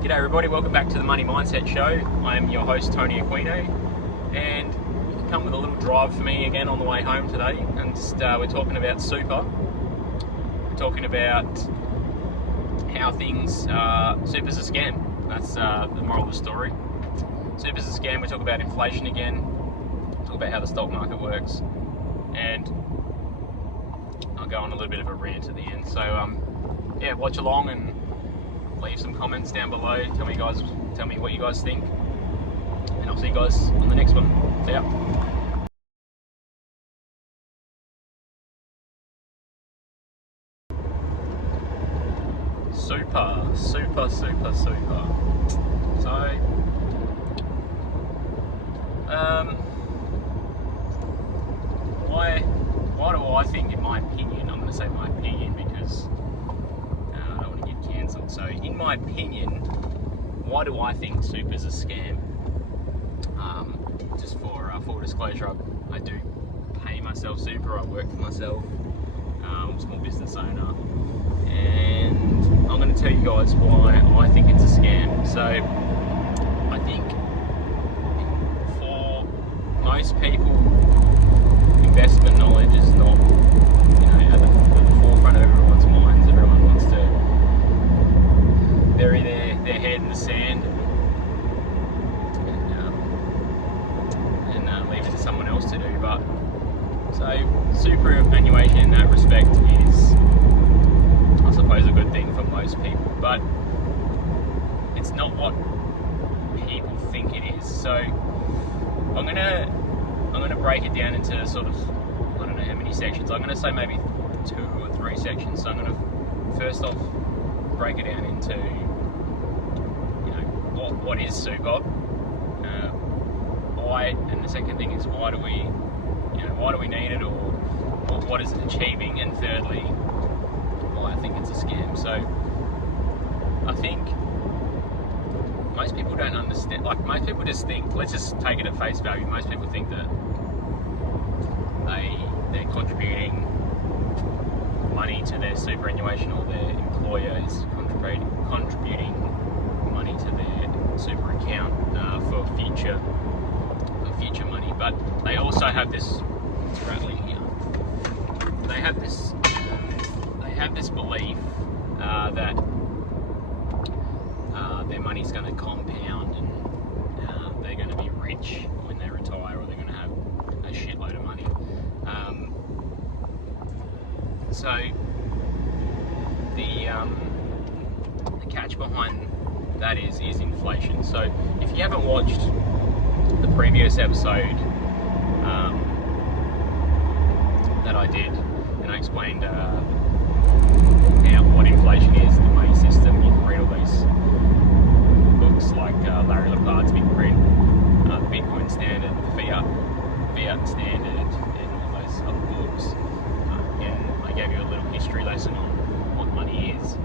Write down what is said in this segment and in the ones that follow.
G'day everybody, welcome back to the Money Mindset Show. I am your host Tony Aquino, and you can come with a little drive for me again on the way home today. And we're talking about super. We're talking about how super's a scam. That's the moral of the story. Super's a scam. We talk about inflation again. Talk about how the stock market works, and I'll go on a little bit of a rant at the end. So yeah, watch along and leave some comments down below. Tell me what you guys think, and I'll see you guys on the next one. See ya. Super. So, why do I think, in my opinion, I'm going to say my opinion because I don't want to get cancelled. So, in my opinion, why do I think super's a scam? Just for full disclosure, I do pay myself super. I work for myself. I'm a small business owner, and I'm going to tell you guys why I think it's a scam. So, I think for most people, investment knowledge is not, at the forefront of everyone's minds. Everyone wants to bury their head in the sand and leave it to someone else to do. But so superannuation in that respect is, I suppose, a good thing for most people, but it's not what people think it is. So I'm gonna break it down into sort of, I don't know how many sections. I'm gonna say maybe 2 or 3 sections. So I'm gonna first off break it down into what is super, why, and the second thing is why do we need it, or what is it achieving, and thirdly, why I think it's a scam. So I think most people don't understand, most people just think, let's just take it at face value, most people think that they're contributing money to their superannuation, or their employer is contributing money to their super account for future money. But they also have this, it's rattling here, they have this belief that their money's going to compound, and they're going to be rich when they retire, or they're going to have a shitload of money. So the catch behind that is inflation. So if you haven't watched the previous episode that I did, and I explained what inflation is, the money system, you can read all these books like Larry Lepard's Big Print, the Bitcoin Standard, the Fiat Standard, and all those other books. And I gave you a little history lesson on what money is.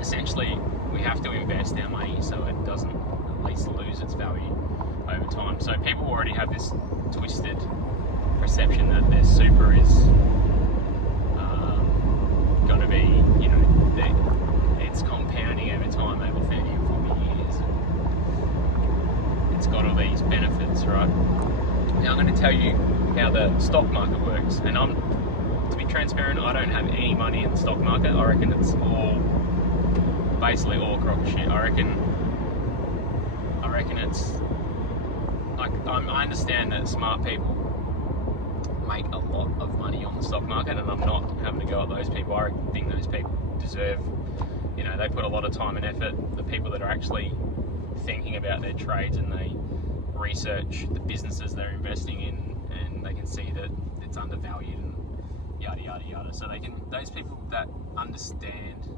Essentially, we have to invest our money so it doesn't at least lose its value over time. So people already have this twisted perception that their super is going to be, it's compounding over time, over 30 or 40 years. It's got all these benefits, right? Now I'm going to tell you how the stock market works, and to be transparent, I don't have any money in the stock market. I reckon it's basically all crock of shit. I reckon it's like, I understand that smart people make a lot of money on the stock market, and I'm not having to go at those people. I think those people deserve, they put a lot of time and effort. The people that are actually thinking about their trades, and they research the businesses they're investing in, and they can see that it's undervalued and yada yada yada. So those people that understand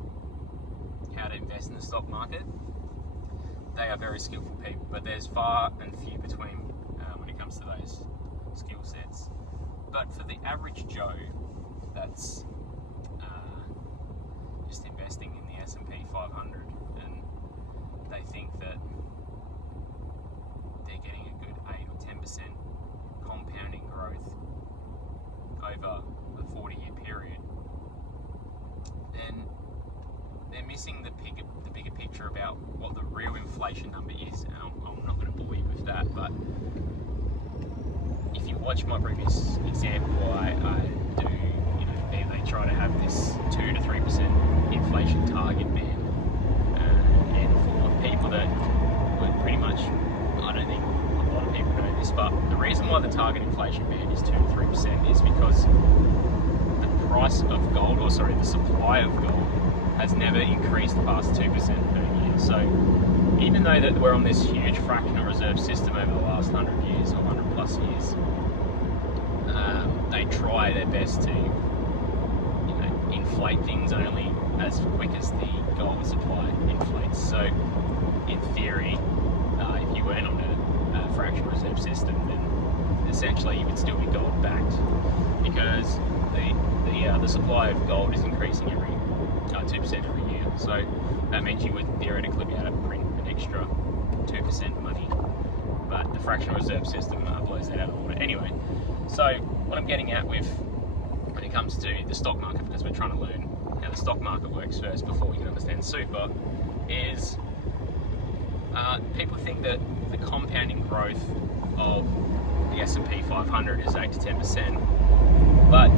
how to invest in the stock market, they are very skillful people, but there's far and few between when it comes to those skill sets. But for the average Joe that's just investing in the S&P 500, and they think that they're getting a good 8 or 10% compounding growth over a 40-year period, then they're missing the bigger picture about what what the real inflation number is, and I'm not going to bore you with that, but if you watch my previous example, I do, they try to have this 2 to 3% inflation target band, and for people that would pretty much, I don't think a lot of people know this, but the reason why the target inflation band is 2 to 3% is because the price of gold, the supply of gold, has never increased past 2% per year. So even though that we're on this huge fractional reserve system over the last 100 years or 100 plus years, they try their best to inflate things only as quick as the gold supply inflates. So in theory, if you weren't on a fractional reserve system, then essentially you would still be gold backed, because the supply of gold is increasing every 2% every year. So that means you would theoretically be able to print an extra 2% money, but the fractional reserve system blows that out of order. Anyway, so what I'm getting at with when it comes to the stock market, because we're trying to learn how the stock market works first before we can understand super, is people think that the compounding growth of the S&P 500 is 8 to 10%, but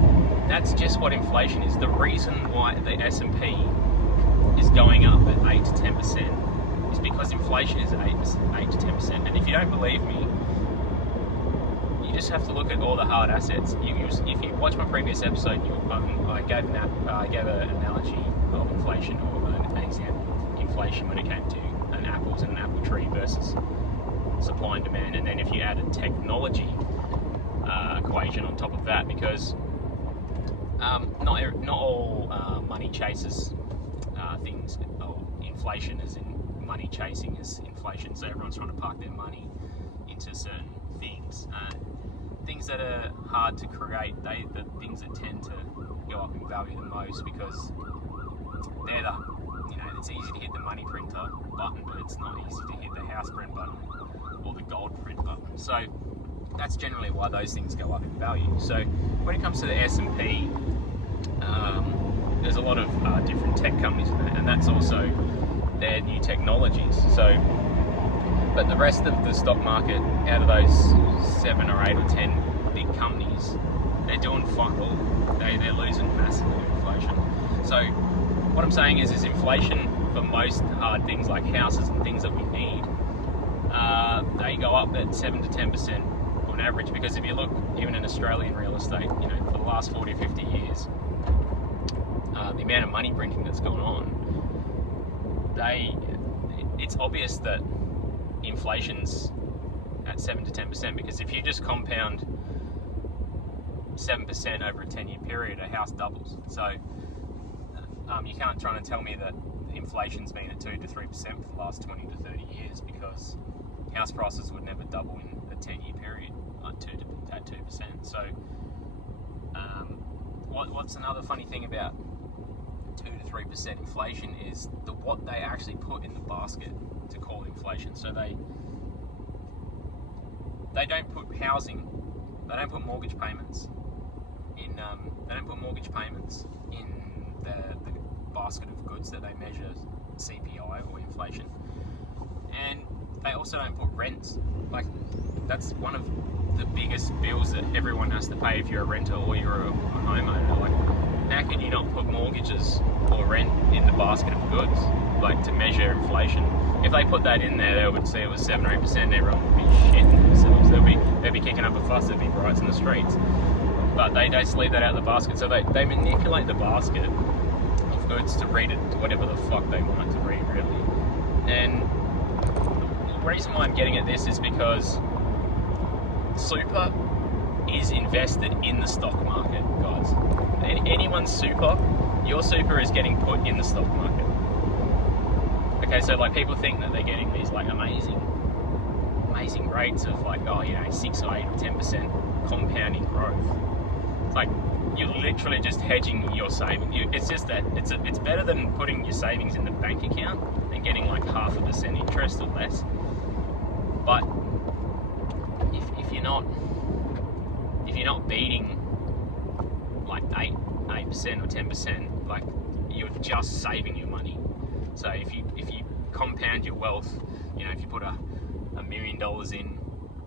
that's just what inflation is. The reason why the S&P is going up at 8 to 10% is because inflation is 8 to 10%. And if you don't believe me, you just have to look at all the hard assets. If you watch my previous episode, I gave an analogy of inflation, or an example of inflation when it came to an apples and an apple tree versus supply and demand. And then if you add a technology equation on top of that, because not all money chases things. Inflation is in money chasing is inflation. So everyone's trying to park their money into certain things. Things that are hard to create, the things that tend to go up in value the most, because they're it's easy to hit the money printer button, but it's not easy to hit the house print button or the gold print button. So that's generally why those things go up in value. So when it comes to the S&P, there's a lot of different tech companies in that, and that's also their new technologies. So, but the rest of the stock market, out of those 7 or 8 or 10 big companies, they're doing fuck all. They're losing massively to inflation. So what I'm saying is inflation for most hard things like houses and things that we need, they go up at 7 to 10% on average. Because if you look, even in Australian real estate, for the last 40 or 50 years, the amount of money printing that's gone on, it's obvious that inflation's at 7 to 10%, because if you just compound 7% over a 10-year period, a house doubles. So you can't try and tell me that inflation's been at 2 to 3% for the last 20 to 30 years, because house prices would never double in a 10-year period at 2%. So what's another funny thing about 2 to 3% inflation is what they actually put in the basket to call inflation. So they don't put housing, they don't put mortgage payments in the basket of goods that they measure CPI or inflation, and they also don't put rents. Like, that's one of the biggest bills that everyone has to pay if you're a renter or you're a homeowner. Like, how can you not put mortgages or rent in the basket of goods, like, to measure inflation? If they put that in there, they would see it was 7 or 8%, and everyone would be shitting themselves. They'd be kicking up a fuss, there'd be riots in the streets. But they just leave that out of the basket. So they manipulate the basket of goods to read it whatever the fuck they want it to read, really. And the reason why I'm getting at this is because super is invested in the stock market, guys. Anyone's super, your super is getting put in the stock market. Okay, so like, people think that they're getting these like amazing rates of 6 or 8 or 10% compounding growth. It's like, you're literally just hedging your savings. It's just that it's better than putting your savings in the bank account and getting like 0.5% interest or less. But if you're not beating like 8% or 10%, like, you're just saving your money. So if you compound your wealth. You know, if you put $1 million in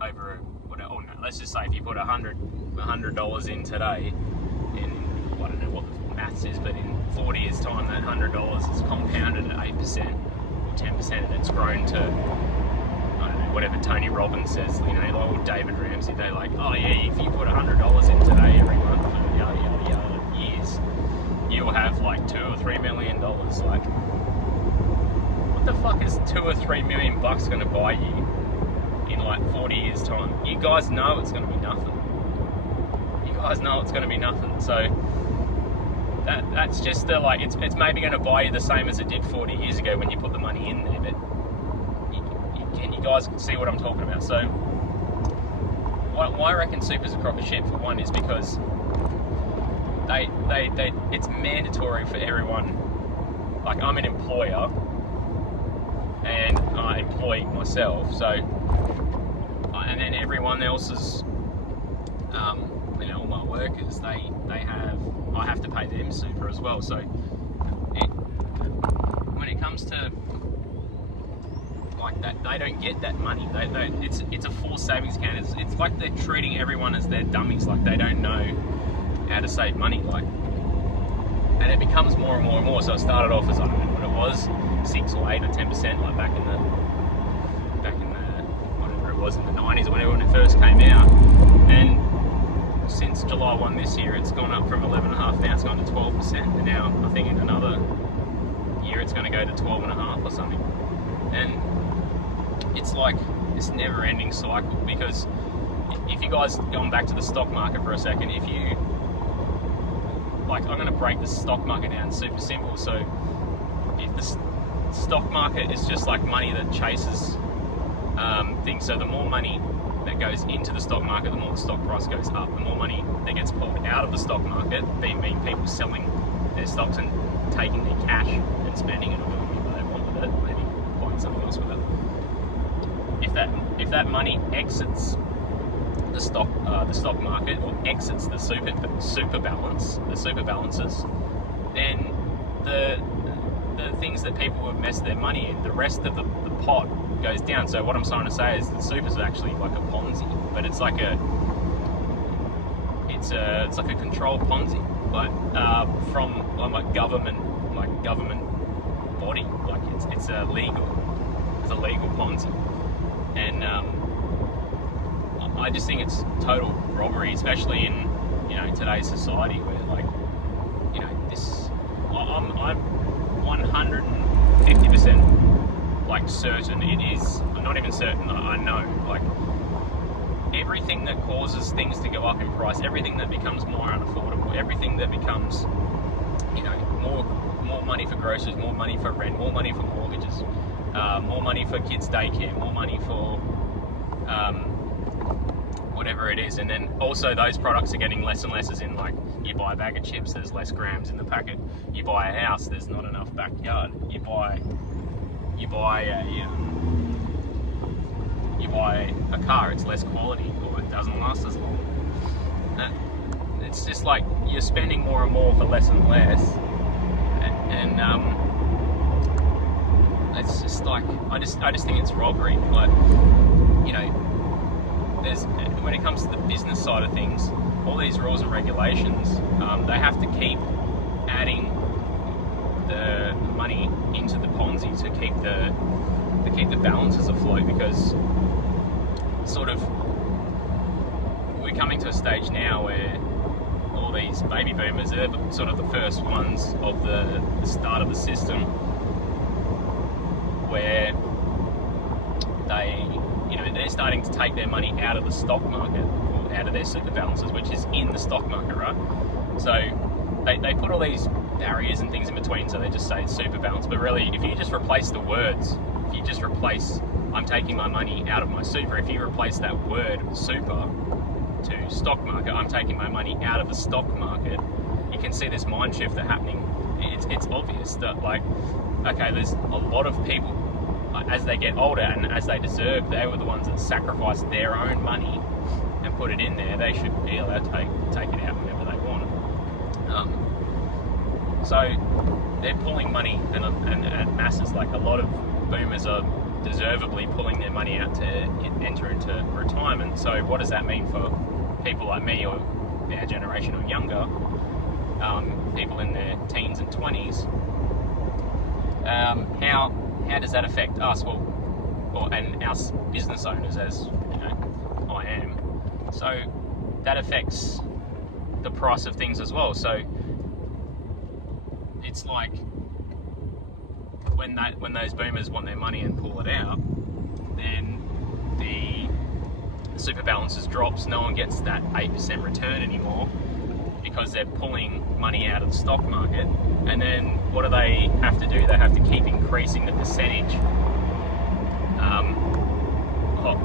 over, or no, let's just say if you put $100 in today, in, I don't know what the maths is, but in 40 years time, that $100 is compounded at 8% or 10%, and it's grown to, I don't know, whatever Tony Robbins says, you know, like, or David Ramsey, they're like, oh yeah, if you put $100 in today every month for years, you'll have like $2 or $3 million. Like, what the fuck is $2 or $3 million going to buy you in like 40 years time? You guys know it's going to be nothing. You guys know it's going to be nothing. So that's just the, like, it's maybe going to buy you the same as it did 40 years ago when you put the money in there, but you guys can see what I'm talking about. So why I reckon super's a crock of shit, for one, is because they it's mandatory for everyone. Like, I'm an employer and I employ myself, so, and then everyone else's, you know, all my workers, I have to pay them super as well. So when it comes to like that, they don't get that money. It's a forced savings account. It's like they're treating everyone as their dummies. Like, they don't know how to save money. Like, and it becomes more and more and more. So it started off as, I don't know what it was, 6 or 8 or 10%, like back in the whatever it was in the 90s or whenever, when it first came out. And since July 1 this year, it's gone up from 11.5%. Now it's gone to 12%. And now I think in another year it's going to go to 12.5% or something. And it's like this never-ending cycle, because if you guys, going back to the stock market for a second, if you, like, I'm going to break the stock market down super simple. So if the stock market is just like money that chases things, so the more money that goes into the stock market, the more the stock price goes up. The more money that gets pulled out of the stock market, being people selling their stocks and taking their cash and spending it on whatever they want with it, maybe buying something else with it. If that money exits the stock market, or exits the super balances, then the things that people have messed their money in, the rest of the pot goes down. So what I'm trying to say is that super's actually like a Ponzi, but it's like a controlled Ponzi, like from like government body. Like, it's a legal Ponzi, and I just think it's total robbery, especially in, you know, today's society, where, like, you know, this, I'm 150% like certain it is. I'm not even certain, I know, like, everything that causes things to go up in price, everything that becomes more unaffordable, everything that becomes, you know, more money for groceries, more money for rent, more money for mortgages, more money for kids' daycare, more money for whatever it is. And then also those products are getting less and less, as in, like, you buy a bag of chips, there's less grams in the packet. You buy a house, there's not enough backyard. You buy a car, it's less quality, or it doesn't last as long. It's just like you're spending more and more for less and less, and it's just like, I just think it's robbery. Like, you know, when it comes to the business side of things, all these rules and regulations, they have to keep adding the money into the Ponzi to keep the balances afloat, because sort of we're coming to a stage now where all these baby boomers are sort of the first ones of the start of the system, where they're starting to take their money out of the stock market, or out of their super balances, which is in the stock market, right? So they put all these barriers and things in between, so they just say it's super balance. But really, if you just replace the words, if you just replace, I'm taking my money out of my super, if you replace that word super to stock market, I'm taking my money out of the stock market, you can see this mind shift that's happening. It's obvious that, like, okay, there's a lot of people, as they get older and as they deserve, they were the ones that sacrificed their own money and put it in there. They should be allowed to take it out whenever they want. So they're pulling money and masses. Like, a lot of boomers are deservedly pulling their money out to enter into retirement. So what does that mean for people like me or our generation or younger, people in their teens and 20s? How does that affect us? And our business owners, as you know, I am. So that affects the price of things as well. So it's like when those boomers want their money and pull it out, then the super balances drops. No one gets that 8% return anymore because they're pulling money out of the stock market. And then what do they have to do? They have to keep increasing the percentage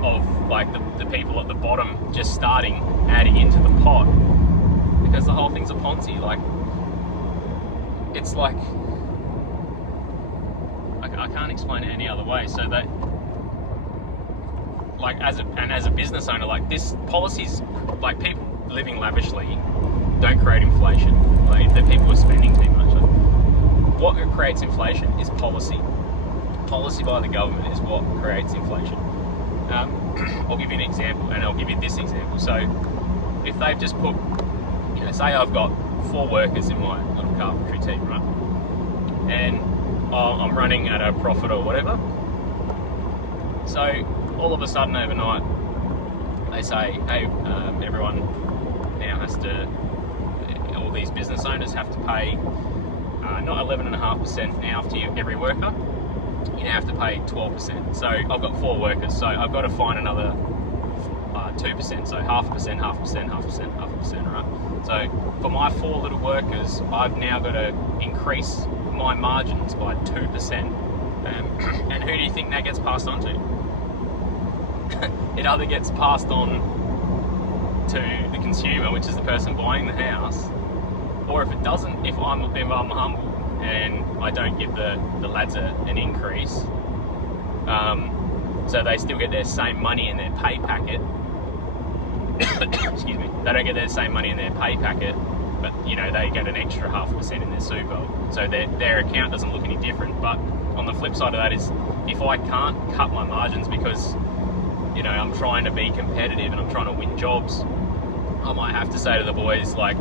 of like the people at the bottom just starting adding into the pot, because the whole thing's a Ponzi. Like, it's like, I can't explain it any other way. So that, like, as a business owner, like, this policies, like, people living lavishly don't create inflation. Like, the people are spending too much. Like, what creates inflation is policy. Policy by the government is what creates inflation. I'll give you an example, and I'll give you this example. So if they've just put, you know, say I've got 4 workers in my little carpentry team, right? And I'm running at a profit or whatever. So all of a sudden overnight, they say, hey, everyone now has to, all these business owners have to pay not 11.5% now to every worker. You now have to pay 12%. So I've got 4 workers, so I've got to find another 2%. So 0.5%, 0.5%, 0.5%, 0.5%, right? So for my 4 little workers, I've now got to increase my margins by 2%. And who do you think that gets passed on to? It either gets passed on to the consumer, which is the person buying the house, or if it doesn't, if I'm humble and I don't give the lads an increase, so they still get their same money in their pay packet. Excuse me. They don't get their same money in their pay packet, but you know, they get an extra 0.5% in their super, so their account doesn't look any different. But on the flip side of that is, if I can't cut my margins because, you know, I'm trying to be competitive and I'm trying to win jobs, I might have to say to the boys, like,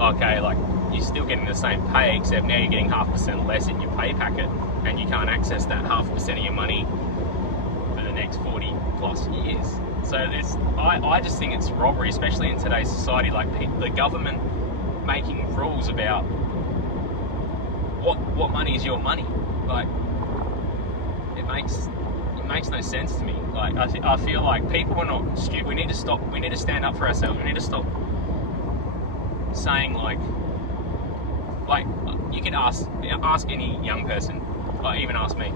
okay, like, you're still getting the same pay, except now you're getting 0.5% less in your pay packet, and you can't access that 0.5% of your money for the next 40 plus years. So I just think it's robbery, especially in today's society, like the government making rules about what money is your money. Like, it makes no sense to me. Like, I feel like people are not stupid. We need to stop. We need to stand up for ourselves. We need to stop saying like you can ask any young person, or even ask me.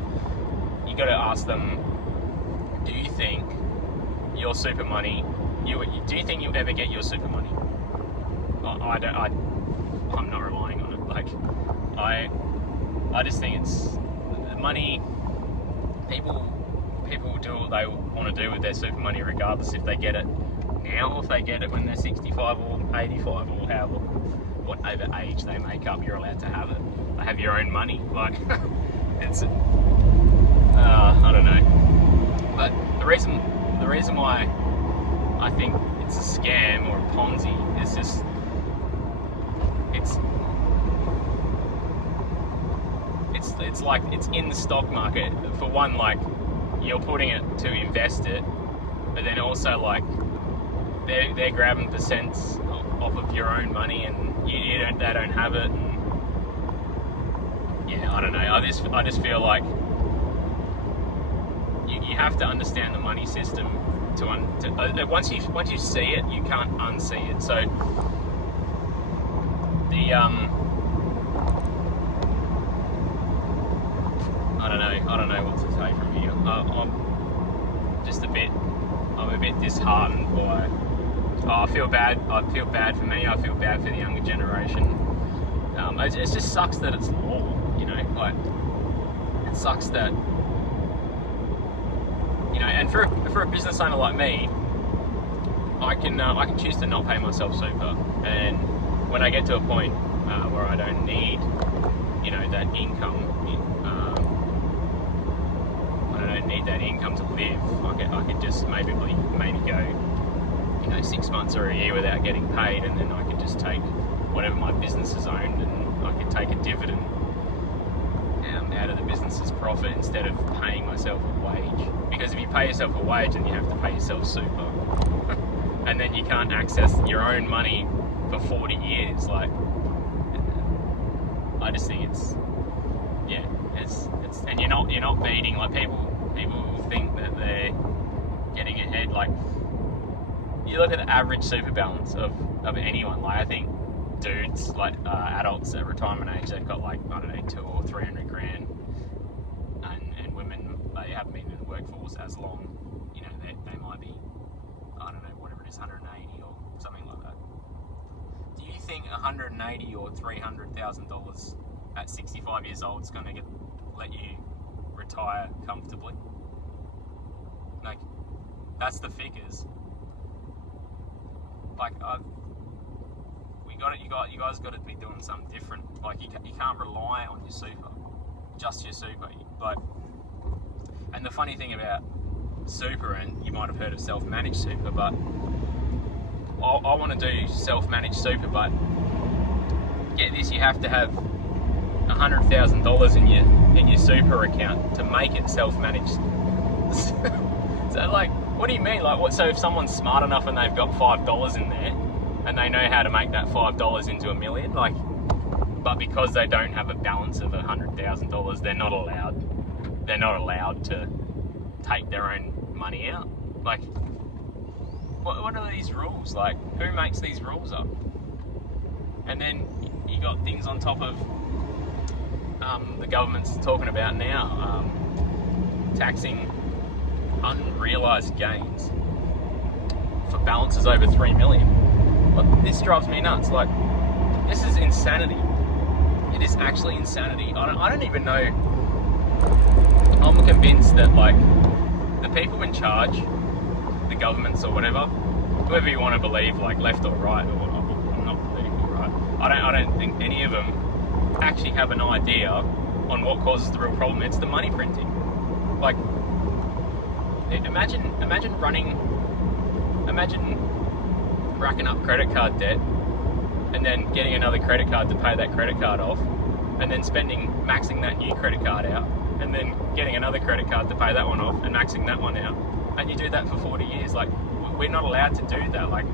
You got to ask them, do you think your super money? Do you think you'll ever get your super money? I'm not relying on it. Like, I just think it's money. People will do what they want to do with their super money, regardless if they get it now or if they get it when they're 65 or 85 or however, whatever age they make up. You're allowed to have it. They have your own money. Like, it's I don't know. But the reason why I think it's a scam or a Ponzi is just it's like it's in the stock market. For one, like, you're putting it to invest it, but then also, like, they're grabbing percents off of your own money, and they don't have it. And yeah, I don't know. I just feel like you have to understand the money system to once you see it, you can't unsee it. So I don't know what to say from here. I'm a bit disheartened by. I feel bad for me. I feel bad for the younger generation. It just sucks that it's law. You know, like, it sucks that, you know. And for a business owner like me, I can choose to not pay myself super, and when I get to a point where I don't need, you know, that income, don't need that income to live. I could just maybe go, 6 months or a year without getting paid, and then I could just take whatever my business has owned, and I could take a dividend out of the business's profit instead of paying myself a wage. Because if you pay yourself a wage, then you have to pay yourself super, and then you can't access your own money for 40 years. Like, I just think it's and you're not beating, like, people think that they're getting ahead. Like, you look at the average super balance of anyone. Like, I think dudes, like adults at retirement age, they've got, like, I don't know, 200 or 300 grand, and women, they haven't been in the workforce as long. You know, they might be, I don't know, whatever it is, 180 or something like that. Do you think 180 or $300,000 at 65 years old is going to let you retire comfortably? Like, that's the figures. Like, you guys got to be doing something different. Like, you can't rely on your super, just your super. Like, and the funny thing about super, and you might have heard of self-managed super, but I want to do self-managed super, but get this, you have to have $100,000 in your super account to make it self-managed. So, like, what do you mean? Like, what? So if someone's smart enough and they've got $5 in there, and they know how to make that $5 into $1 million, like, but because they don't have a balance of $100,000, they're not allowed to take their own money out. Like, what are these rules? Like, who makes these rules up? And then you got things on top of the government's talking about now, taxing unrealised gains for balances over 3 million. Like, this drives me nuts. Like, this is insanity. It is actually insanity. I don't even know. I'm convinced that, like, the people in charge, the governments or whatever, whoever you want to believe, like left or right, or I'm not political, right? I don't think any of them actually have an idea on what causes the real problem. It's the money printing. Like, imagine racking up credit card debt and then getting another credit card to pay that credit card off, and then maxing that new credit card out, and then getting another credit card to pay that one off and maxing that one out, and you do that for 40 years. Like, we're not allowed to do that. Like,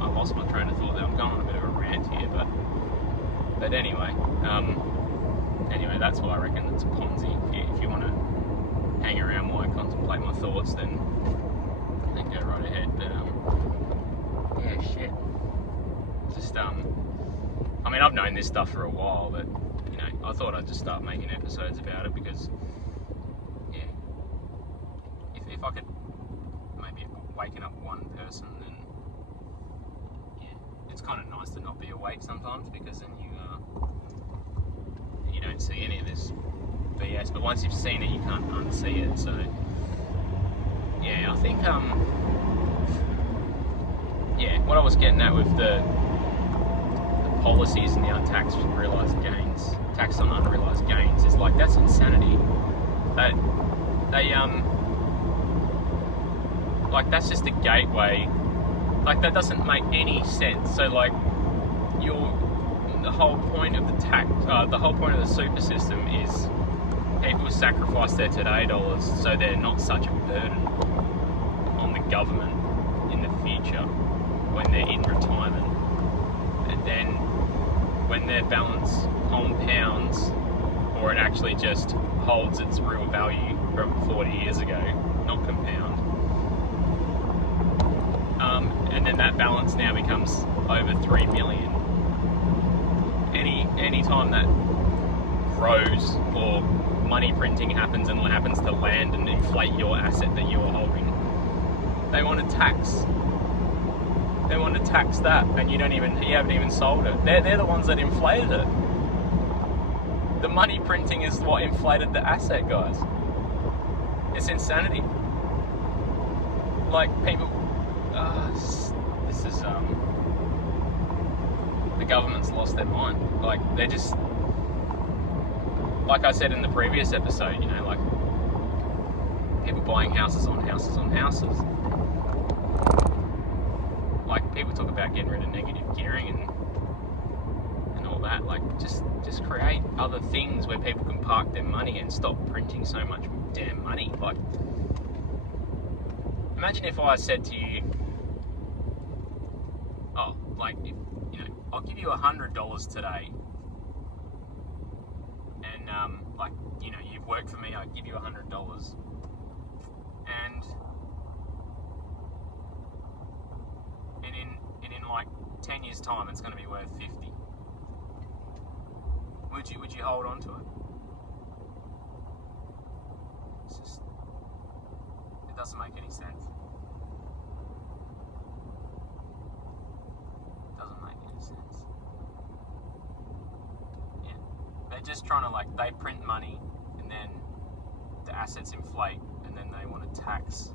I lost my train of thought there. I'm going on a bit of a rant here, but anyway, that's why I reckon it's a Ponzi. If you want to hang around while I contemplate my thoughts, then go right ahead. But yeah, shit. Just I mean, I've known this stuff for a while, but I thought I'd just start making episodes about it because, yeah, if I could maybe waken up one person, then yeah, it's kind of nice to not be awake sometimes, because then you don't see any of this BS. But once you've seen it, you can't unsee it. So yeah, I think what I was getting at with the policies and the untaxed realised gains, tax on unrealised gains, is like, that's insanity. They like, that's just a gateway. Like, that doesn't make any sense. So, like, the whole point of the super system is people sacrifice their today dollars so they're not such a burden on the government in the future when they're in retirement. And then when their balance compounds, or it actually just holds its real value from 40 years ago, not compound, and then that balance now becomes over 3 million. Any time that grows, or money printing happens and happens to land and inflate your asset that you're holding, they want to tax that, and you haven't even sold it. They're the ones that inflated it. The money printing is what inflated the asset, guys. It's insanity. Like, people, this is government's lost their mind. Like, they're just, like I said in the previous episode, you know, like people buying houses on houses on houses. Like, people talk about getting rid of negative gearing and all that. Like, just create other things where people can park their money and stop printing so much damn money. Like, imagine if I said to you, oh, like, if, you know, I'll give you $100 today, and like, you know, you've worked for me, I give you $100, and in like 10 years' time, it's going to be worth 50. Would you hold on to it? It's just, it doesn't make any sense. It doesn't make any sense. Yeah, they're just trying to, like, they print money and then the assets inflate, and then they want to tax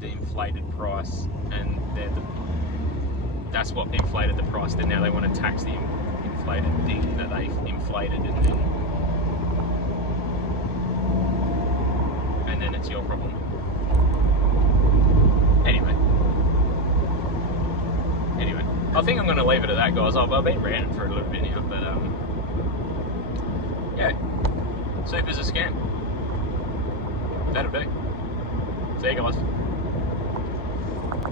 the inflated price, and that's what inflated the price. Then now they want to tax the inflated thing that they inflated, and then it's your problem. Anyway, I think I'm going to leave it at that, guys. I've been ranting for a little bit now, but yeah, super's a scam. That'll do. See you guys.